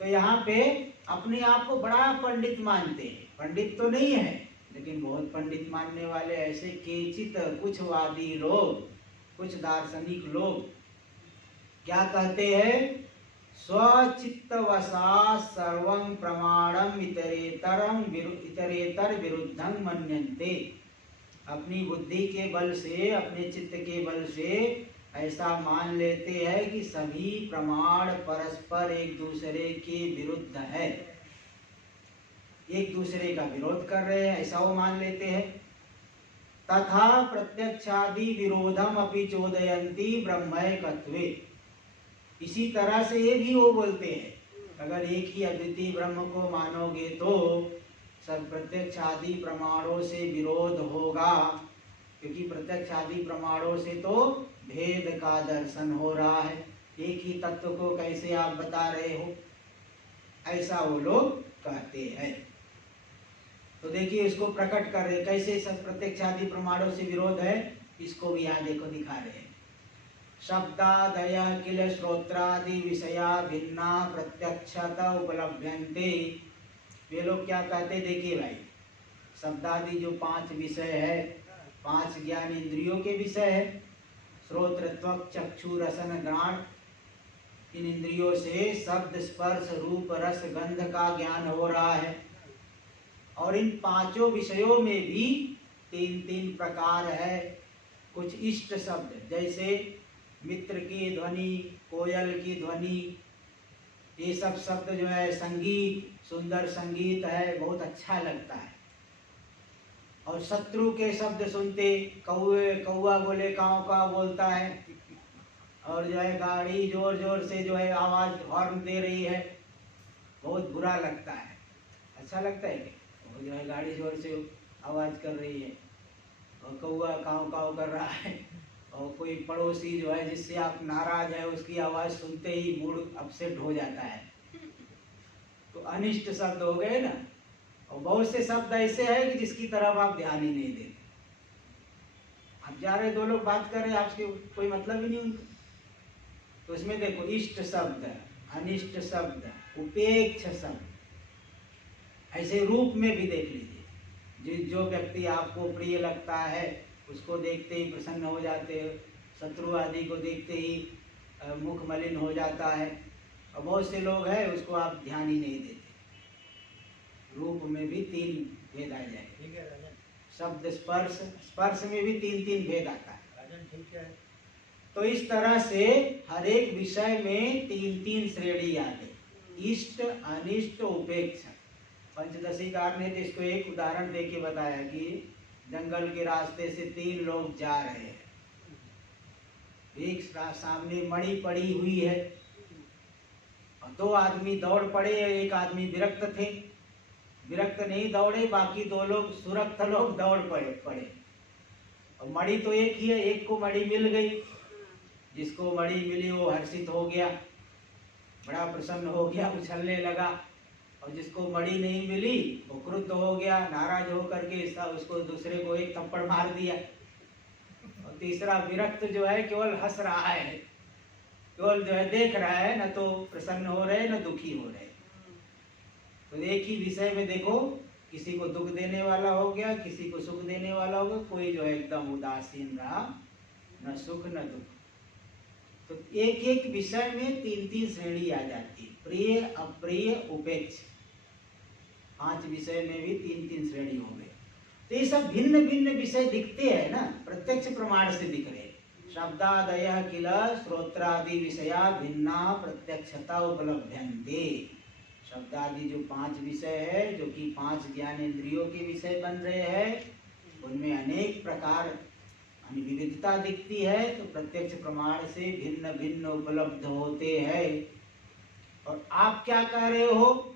तो यहाँ पे अपने आप को बड़ा पंडित मानते हैं, पंडित तो नहीं है लेकिन बहुत पंडित मानने वाले ऐसे केचित कुछ वादी लोग, कुछ दार्शनिक लोग क्या कहते हैं? स्वचित्तवशा सर्वं प्रमाणम इतरेतर विरुद्धं मन्यन्ते। अपनी बुद्धि के बल से, अपने चित्त के बल से ऐसा मान लेते हैं कि सभी प्रमाण परस्पर एक दूसरे के विरुद्ध है, एक दूसरे का विरोध कर रहे हैं, ऐसा वो मान लेते हैं। तथा प्रत्यक्षादि विरोधम अपि चोदयन्ति ब्रह्मैकत्वे। इसी तरह से ये भी वो बोलते हैं, अगर एक ही अद्वितीय ब्रह्म को मानोगे तो सब प्रत्यक्ष आदि प्रमाणों से विरोध होगा, क्योंकि प्रत्यक्ष आदि प्रमाणों से तो भेद का दर्शन हो रहा है, एक ही तत्व को कैसे आप बता रहे हो, ऐसा वो लोग कहते हैं। तो देखिए इसको प्रकट कर रहे, कैसे सब प्रत्यक्ष आदि प्रमाणों से विरोध है, इसको भी यहाँ देखो दिखा रहे हैं। शब्दादय किल श्रोत्रादि विषया भिन्ना प्रत्यक्षता उपलभ्यन्ते। वे लोग क्या कहते, देखिए भाई, शब्दादि जो 5 विषय है, 5 ज्ञान इंद्रियों के विषय है, श्रोत्र त्वक चक्षु रसन घ्राण, इन इंद्रियों से शब्द स्पर्श रूप रस गंध का ज्ञान हो रहा है। और इन 5 विषयों में भी 3-3 प्रकार है, कुछ इष्ट शब्द, जैसे मित्र की ध्वनि, कोयल की ध्वनि, ये सब शब्द जो है संगीत, सुंदर संगीत है, बहुत अच्छा लगता है। और शत्रु के शब्द सुनते, कौए कौआ बोले काव काव बोलता है, और जो है गाड़ी जोर जोर से जो है आवाज हॉर्न दे रही है, बहुत बुरा लगता है। अच्छा लगता है क्या? वो जो है गाड़ी जोर से आवाज कर रही है और कौआ काव काव कर रहा है, और कोई पड़ोसी जो है जिससे आप नाराज है उसकी आवाज सुनते ही मूड अपसेट हो जाता है, तो अनिष्ट शब्द हो गए ना। और बहुत से शब्द ऐसे हैं कि जिसकी तरफ आप ध्यान ही नहीं देते। आप जा रहे, दो लोग बात कर रहे हैं, आपसे कोई मतलब ही नहीं उनका, तो इसमें देखो इष्ट शब्द, अनिष्ट शब्द, उपेक्ष शब्द। ऐसे रूप में भी देख लीजिए, जो व्यक्ति आपको प्रिय लगता है उसको देखते ही प्रसन्न हो जाते हो, शत्रु आदि को देखते ही मुख मलिन हो जाता है। और बहुत से लोग हैं उसको आप ध्यान ही नहीं देते। रूप में भी तीन भेद आ जाए, शब्द स्पर्श, स्पर्श में भी तीन तीन भेद आता है। तो इस तरह से हर एक विषय में तीन तीन श्रेणी आते, इष्ट, अनिष्ट, उपेक्षा। पंचदशीकार ने तो इसको एक उदाहरण दे के बताया कि जंगल के रास्ते से तीन लोग जा रहे हैं, एक सामने मणि पड़ी हुई है और दो आदमी दौड़ पड़े, एक आदमी विरक्त थे, विरक्त नहीं दौड़े, बाकी दो लोग सुरक्त लोग दौड़ पड़े। और मणि तो एक ही है, एक को मणि मिल गई, जिसको मणि मिली वो हर्षित हो गया, बड़ा प्रसन्न हो गया, उछलने लगा। और जिसको मणि नहीं मिली वो क्रुद्ध हो गया, नाराज हो करके उसको दूसरे को एक थप्पड़ मार दिया। और तीसरा विरक्त जो है केवल हंस रहा है, केवल जो है देख रहा है, न तो प्रसन्न हो रहे न दुखी हो रहे। तो एक ही विषय में देखो, किसी को दुख देने वाला हो गया, किसी को सुख देने वाला हो गया, कोई जो है एकदम उदासीन रहा, न सुख न दुख। तो एक एक विषय में तीन तीन श्रेणी आ जाती है, प्रिय, अप्रिय, उपेक्ष। 5 विषय में भी तीन तीन श्रेणी हो गए। तो ये सब भिन्न भिन्न विषय दिखते हैं ना, प्रत्यक्ष प्रमाण से दिख रहे। शब्दादयः किल श्रोत्रादि विषया भिन्ना प्रत्यक्षता उपलभ्यन्ते। शब्दादि जो 5 विषय है, जो कि 5 ज्ञानेंद्रियों के विषय बन रहे हैं, उनमें अनेक प्रकार विविधता दिखती है, तो प्रत्यक्ष प्रमाण से भिन्न भिन्न उपलब्ध होते हैं। और आप क्या कह रहे हो?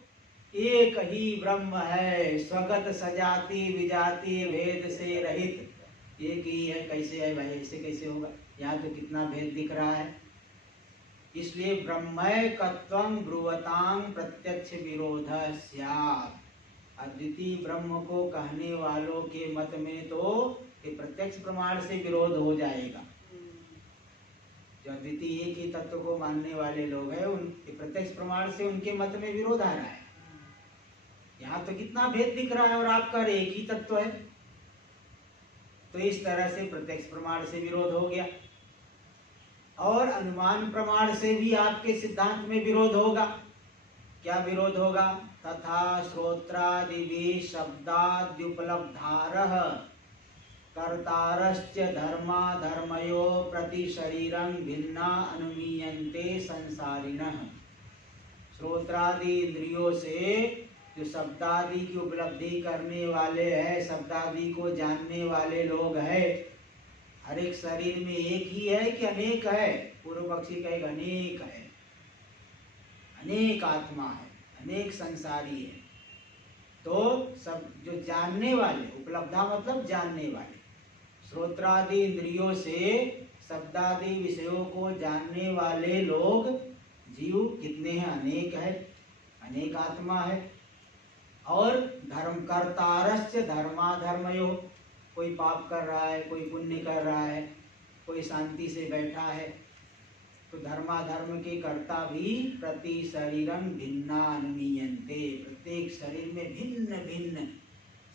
एक ही ब्रह्म है, स्वगत सजाति विजाति भेद से रहित। एक ही है, कैसे है भाई, ऐसे कैसे होगा? यहाँ तो कितना भेद दिख रहा है। इसलिए ब्रह्मैकत्वं ब्रुवतां प्रत्यक्ष विरोध स्यात्। अद्वितीय ब्रह्म को कहने वालों के मत में तो ये प्रत्यक्ष प्रमाण से विरोध हो जाएगा। जो अद्वितीय एक ही तत्व को मानने वाले लोग हैं, उनके प्रत्यक्ष प्रमाण से उनके मत में विरोध आ रहा है। यहाँ तो कितना भेद दिख रहा है और आप कह रहे एक ही तत्व है, तो इस तरह से प्रत्यक्ष प्रमाण से विरोध हो गया। और अनुमान प्रमाण से भी आपके सिद्धांत में विरोध होगा। क्या विरोध होगा? तथा श्रोत्रादिभि शब्दाद्युपलब्धारः कर्तारश्च धर्मा धर्मयो प्रति शरीरं भिन्ना अनुमीयन्ते संसारिणः। श्रोत्रादि इंद्रियों से जो शब्दादि की उपलब्धि करने वाले हैं, शब्दादि को जानने वाले लोग हैं, हर एक शरीर में एक ही है कि अनेक है? पूर्व पक्षी कहेगा अनेक है, अनेक आत्मा है, अनेक संसारी है। तो सब जो जानने वाले, उपलब्धा मतलब जानने वाले, श्रोत्रादि इंद्रियों से शब्दादि विषयों को जानने वाले लोग, जीव कितने हैं? अनेक है, अनेक आत्मा है। और धर्म कर्तारस्य धर्माधर्मयो, कोई पाप कर रहा है, कोई पुण्य कर रहा है, कोई शांति से बैठा है, तो धर्माधर्म के कर्ता भी प्रति शरीरं भिन्ना अनुमीयन्ते। प्रत्येक शरीर में भिन्न भिन्न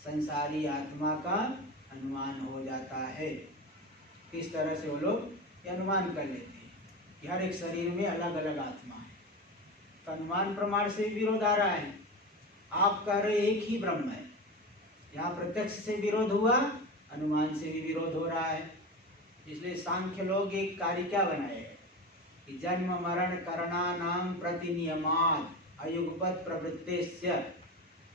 संसारी आत्मा का अनुमान हो जाता है। किस तरह से वो लोग अनुमान कर लेते हैं कि हर एक शरीर में अलग अलग आत्मा है। तो अनुमान प्रमाण से विरोध आ रहा है। आप कह रहे एक ही ब्रह्म है, यहाँ प्रत्यक्ष से विरोध हुआ, अनुमान से भी विरोध हो रहा है। इसलिए सांख्य लोग एक कारिका बनाए हैं कि जन्म मरण करणानां प्रतिनियमात् अयुगपत् प्रवृत्तेस्य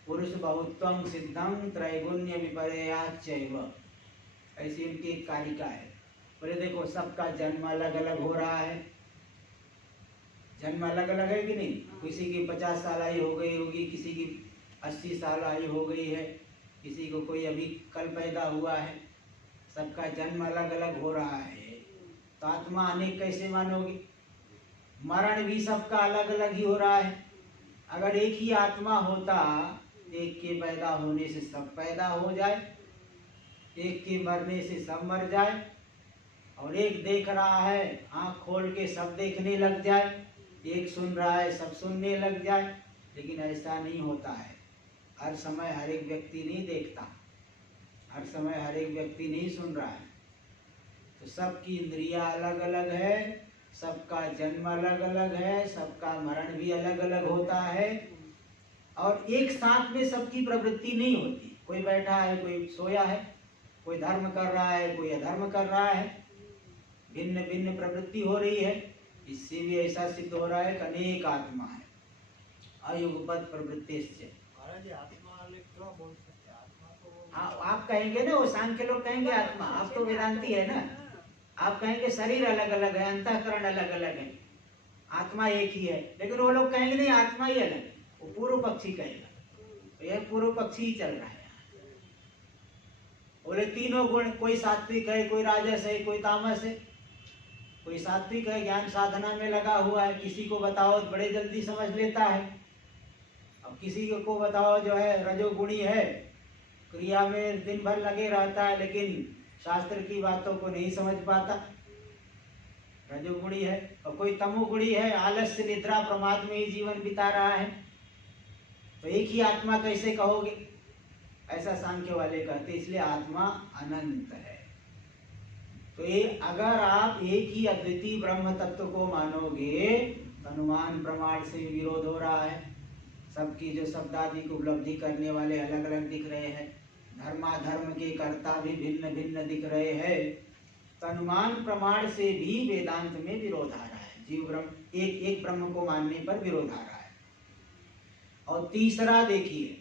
पुरुष बहुत्वं सिद्धं त्रैगुण्य विपर्याच्चैव। ऐसी उनकी एक कारिका है। बोले देखो सबका जन्म अलग अलग हो रहा है, जन्म अलग अलग है कि नहीं? किसी की 50 साल आयु हो गई होगी, किसी की 80 साल आयु हो गई है, किसी को कोई अभी कल पैदा हुआ है, सबका जन्म अलग अलग हो रहा है। तो आत्मा अनेक कैसे मानोगे? मरण भी सबका अलग अलग ही हो रहा है। अगर एक ही आत्मा होता, एक के पैदा होने से सब पैदा हो जाए, एक के मरने से सब मर जाए, और एक देख रहा है आँख खोल के सब देखने लग जाए, एक सुन रहा है सब सुनने लग जाए। लेकिन ऐसा नहीं होता है। हर समय हर एक व्यक्ति नहीं देखता, हर समय हर एक व्यक्ति नहीं सुन रहा है। तो सबकी इंद्रियां अलग अलग है, सबका जन्म अलग अलग है, सबका मरण भी अलग अलग होता है, और एक साथ में सबकी प्रवृत्ति नहीं होती। कोई बैठा है, कोई सोया है, कोई धर्म कर रहा है, कोई अधर्म कर रहा है, भिन्न भिन्न प्रवृत्ति हो रही है। इससे भी ऐसा सिद्ध हो रहा है कि अनेक आत्मा है, अयुगपत् प्रवृत्तिश्च। आप कहेंगे ना, वो सांख्य लोग कहेंगे आत्मा, आप तो वेदांती है ना, आप कहेंगे शरीर अलग अलग है, अंतःकरण अलग अलग है, आत्मा एक ही है। लेकिन वो लोग कहेंगे नहीं, आत्मा ही अलग है, वो पूर्व पक्षी कहेगा। तो यह पूर्व पक्षी ही चल रहा है। बोले तीनों गुण, कोई सात्विक है, कोई राजस है, कोई तामस है। कोई सात्विक है, ज्ञान साधना में लगा हुआ है, किसी को बताओ तो बड़े जल्दी समझ लेता है। अब किसी को बताओ जो है रजोगुणी है, क्रिया में दिन भर लगे रहता है, लेकिन शास्त्र की बातों को नहीं समझ पाता, रजोगुणी है। और कोई तमोगुणी है, आलस्य निद्रा प्रमाद में ही जीवन बिता रहा है। तो एक ही आत्मा कैसे कहोगे? ऐसा सांख्य वाले कहते। इसलिए आत्मा अनंत है। तो ये अगर आप एक ही अद्वितीय ब्रह्म तत्व को मानोगे तो अनुमान प्रमाण से विरोध हो रहा है। सबकी जो शब्दादि को उपलब्धि करने वाले अलग अलग दिख रहे हैं, धर्माधर्म के कर्ता भी भिन्न भिन्न दिख रहे हैं। तो अनुमान प्रमाण से भी वेदांत में विरोध आ रहा है। जीव ब्रह्म एक एक ब्रह्म को मानने पर विरोध आ रहा है। और तीसरा देखिए,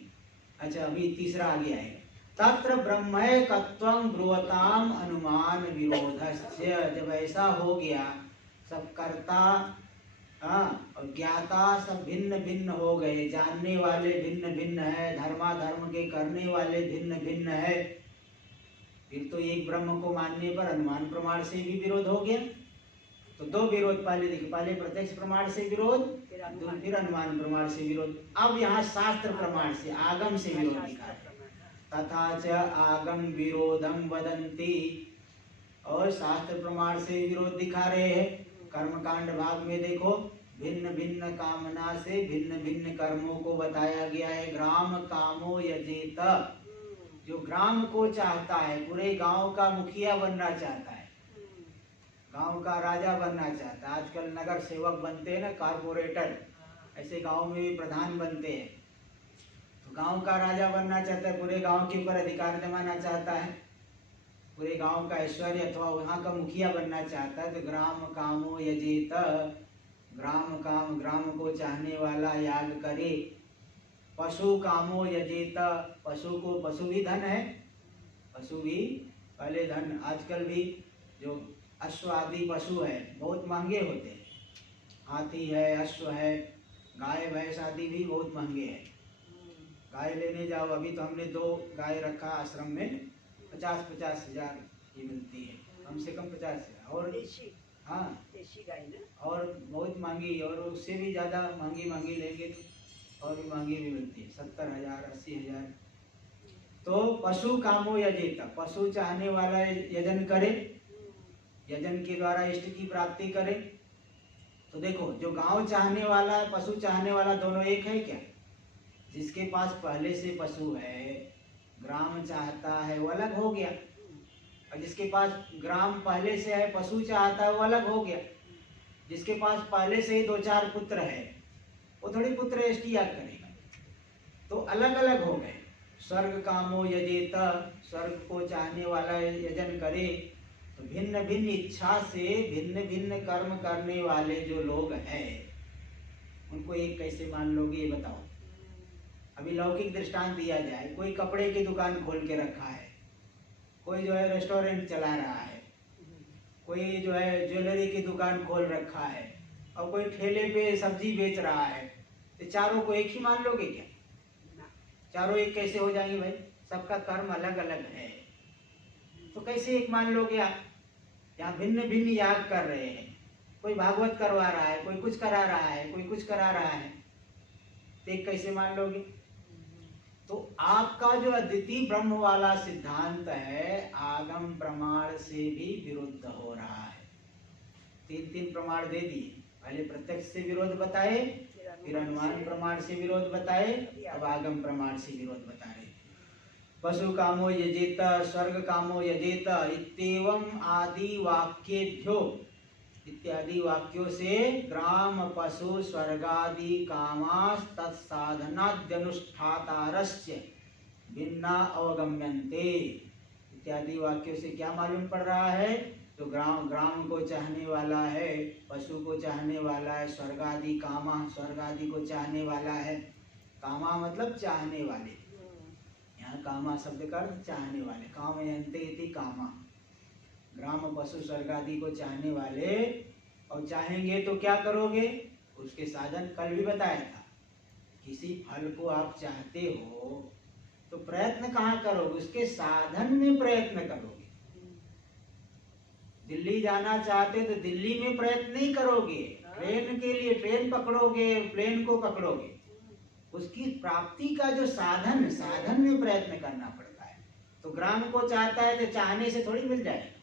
अच्छा अभी तीसरा आगे आएगा। तत्र ब्रह्मैकत्वं ब्रुवताम अनुमान विरोधस्य। जब ऐसा हो गया, सब कर्ता और ज्ञाता सब भिन्न भिन्न हो गए, जानने वाले भिन्न भिन्न है, धर्माधर्म के करने वाले भिन्न भिन्न है, फिर तो एक ब्रह्म को मानने पर अनुमान प्रमाण से भी विरोध हो गया। तो दो विरोध पहले दिखे, पहले प्रत्यक्ष प्रमाण से विरोध, फिर अनुमान प्रमाण से विरोध। अब यहाँ शास्त्र प्रमाण से, आगम से विरोध दिखा है। तथा च आगम विरोधम वदंती, और शास्त्र प्रमाण से विरोध दिखा रहे हैं। कर्मकांड भाग में देखो, भिन्न भिन्न कामना से भिन्न भिन्न कर्मों को बताया गया है। ग्राम कामो यजेत, जो ग्राम को चाहता है, पूरे गांव का मुखिया बनना चाहता है, गांव का राजा बनना चाहता है। आजकल नगर सेवक बनते हैं ना, कारपोरेटर, ऐसे गांव में भी प्रधान बनते हैं। तो गांव का राजा बनना चाहता है, पूरे गांव के ऊपर अधिकार जमाना चाहता है, पूरे गांव का ऐश्वर्य अथवा वहाँ का मुखिया बनना चाहता है। तो ग्राम कामो यजेत, ग्राम काम, ग्राम को चाहने वाला याग करे। पशु कामो यजेत, पशु को, पशु भी धन है, पशु भी पहले धन, आजकल भी जो अश्व आदि पशु है बहुत महंगे होते हैं, हाथी है, अश्व है, गाय भैंस आदि भी बहुत महंगे हैं। गाय लेने जाओ, अभी तो हमने 2 गाय रखा आश्रम में, 50-50 हजार की मिलती है, कम से कम 50 हजार। और देशी, हाँ देशी गाय ना, और बहुत महंगी, और उससे भी ज़्यादा महंगी लेंगे तो और भी महंगी भी मिलती है, 70,000 80,000। तो पशु कामो यजेत, पशु चाहने वाला यजन करे, यजन के द्वारा इष्ट की प्राप्ति करे। तो देखो, जो गांव चाहने वाला, पशु चाहने वाला, दोनों एक है क्या? जिसके पास पहले से पशु है, ग्राम चाहता है, वो अलग हो गया। और जिसके पास ग्राम पहले से है, पशु चाहता है, वो अलग हो गया। जिसके पास पहले से ही 2-4 पुत्र है, वो थोड़ी पुत्र इष्टि याग करेगा। तो अलग अलग हो गए। स्वर्ग कामो यजेत, स्वर्ग को चाहने वाला यजन करे। तो भिन्न भिन्न इच्छा से भिन्न भिन्न कर्म करने वाले जो लोग हैं उनको एक कैसे मान लोगे ये बताओ। अभी लौकिक दृष्टांत दिया जाए, कोई कपड़े की दुकान खोल के रखा है, कोई जो है रेस्टोरेंट चला रहा है, कोई जो है ज्वेलरी की दुकान खोल रखा है, और कोई ठेले पे सब्जी बेच रहा है, तो चारों को एक ही मान लोगे क्या? चारों एक कैसे हो जाएंगे भाई? सबका कर्म अलग अलग है, तो कैसे एक मान लोगे आप? यहाँ भिन्न भिन्न याग कर रहे हैं, कोई भागवत करवा रहा है, कोई कुछ करा रहा है, कोई कुछ करा रहा है, तो एक कैसे मान लोगे? तो आपका जो अद्वितीय ब्रह्म वाला सिद्धांत है आगम प्रमाण से भी विरुद्ध हो रहा है। तीन तीन प्रमाण दे दिए, पहले प्रत्यक्ष से विरोध बताए, फिर अनुमान प्रमाण से विरोध बताए, अब आगम प्रमाण से विरोध बता रहे। पशु कामो यजेत स्वर्ग कामो यजेत इत्येवं आदि वाक्येभ्यो, इत्यादि वाक्यों से ग्राम पशु स्वर्गादि कामास तत्साधनाद्यनुष्ठातारस्य भिन्ना अवगम्यन्ते। इत्यादि वाक्यों से क्या मालूम पड़ रहा है? तो ग्राम को चाहने वाला है, पशु को चाहने वाला है, स्वर्गादि कामा स्वर्गादि को चाहने वाला है। कामा मतलब चाहने वाले, यहाँ कामा शब्द का अर्थ चाहने वाले, कामयन्ते इति कामा। ग्राम पशु स्वर्ग आदि को चाहने वाले, और चाहेंगे तो क्या करोगे? उसके साधन कल भी बताया था। किसी फल को आप चाहते हो तो प्रयत्न कहाँ करोगे? उसके साधन में प्रयत्न करोगे। दिल्ली जाना चाहते तो दिल्ली में प्रयत्न नहीं करोगे, ट्रेन के लिए ट्रेन पकड़ोगे, प्लेन को पकड़ोगे। उसकी प्राप्ति का जो साधन, साधन में प्रयत्न करना पड़ता है। तो ग्राम को चाहता है तो चाहने से थोड़ी मिल जाए,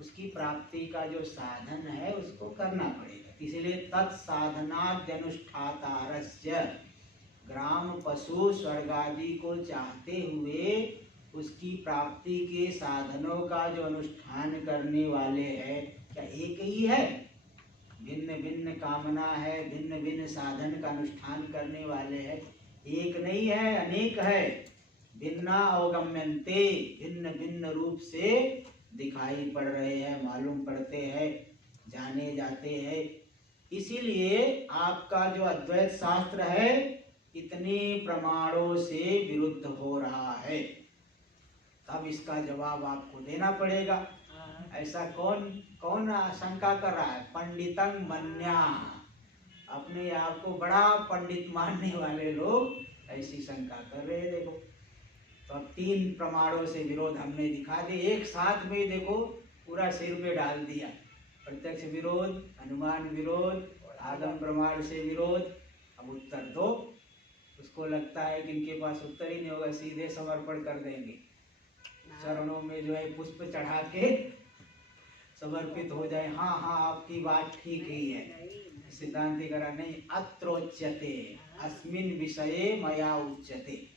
उसकी प्राप्ति का जो साधन है उसको करना पड़ेगा। इसलिए तत्साधनाद्यनुष्ठातारस्य, ग्राम पशु स्वर्ग आदि को चाहते हुए उसकी प्राप्ति के साधनों का जो अनुष्ठान करने वाले हैं, क्या एक ही है? भिन्न भिन्न कामना है, भिन्न भिन्न साधन का अनुष्ठान करने वाले हैं, एक नहीं है, अनेक है। भिन्ना अवगम्यन्ते, भिन्न भिन्न रूप से दिखाई पड़ रहे हैं, मालूम पड़ते हैं, जाने जाते हैं। इसीलिए आपका जो अद्वैत शास्त्र है इतने प्रमाणों से विरुद्ध हो रहा है। तब इसका जवाब आपको देना पड़ेगा। ऐसा कौन कौन शंका कर रहा है? पंडितं मन्या, अपने आप को बड़ा पंडित मानने वाले लोग ऐसी शंका कर रहे हैं। देखो, तो अब तीन प्रमाणों से विरोध हमने दिखा दिए, एक साथ में देखो पूरा सिर पे डाल दिया। प्रत्यक्ष विरोध, अनुमान विरोध, आगम प्रमाण से विरोध। अब उत्तर दो। उसको लगता है कि इनके पास उत्तर ही नहीं होगा, सीधे समर्पण कर देंगे, चरणों में जो है पुष्प चढ़ा के समर्पित हो जाए। हाँ हाँ, आपकी बात ठीक ही है। सिद्धांति करा नहीं, अत्रोच्यते अस्मिन् विषये मया उच्यते।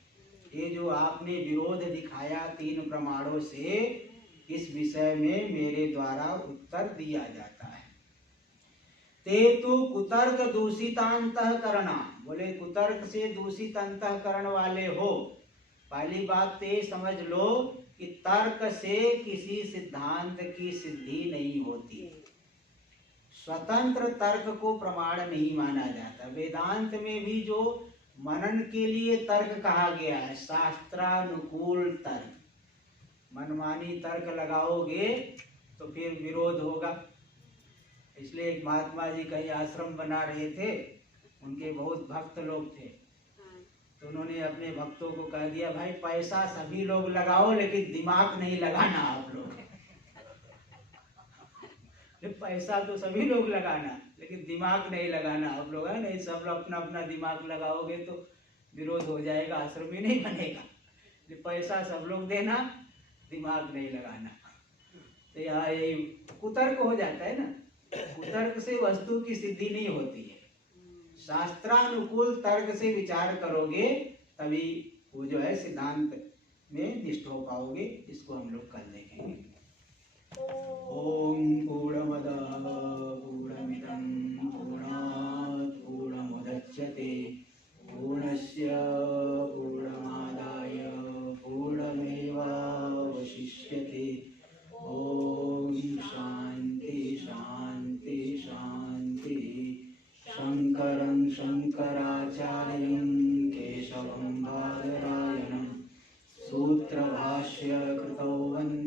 ये जो आपने विरोध दिखाया तीन प्रमाणों से, इस विषय में मेरे द्वारा उत्तर दिया जाता है। ते तु कुतर्क दूषितांतःकरणा, बोले कुतर्क से दूषित अंतःकरण वाले हो। पहली बात तो समझ लो कि तर्क से किसी सिद्धांत की सिद्धि नहीं होती। स्वतंत्र तर्क को प्रमाण नहीं माना जाता। वेदांत में भी जो मनन के लिए तर्क कहा गया है, शास्त्रानुकूल तर्क। मनमानी तर्क लगाओगे तो फिर विरोध होगा। इसलिए एक महात्मा जी कहीं आश्रम बना रहे थे, उनके बहुत भक्त लोग थे, तो उन्होंने अपने भक्तों को कह दिया, भाई पैसा सभी लोग लगाओ लेकिन दिमाग नहीं लगाना आप लोग। पैसा तो सभी लोग लगाना लेकिन दिमाग नहीं लगाना आप लोग, है नहीं। सब लोग अपना अपना दिमाग लगाओगे तो विरोध हो जाएगा, आश्रम ही नहीं बनेगा। पैसा सब लोग देना, दिमाग नहीं लगाना। तो यहाँ यही कुतर्क हो जाता है ना। कुतर्क से वस्तु की सिद्धि नहीं होती है। शास्त्रानुकूल तर्क से विचार करोगे तभी वो जो है सिद्धांत में निष्ठ हो पाओगे। इसको हम लोग कल देखेंगे। ओम पूर्णमदः पूर्णमिदं पूर्णात् पूर्णमुदच्यते पूर्णस्य पूर्णमादाय पूर्णमेवावशिष्यते। ओम कृतौ वन्दे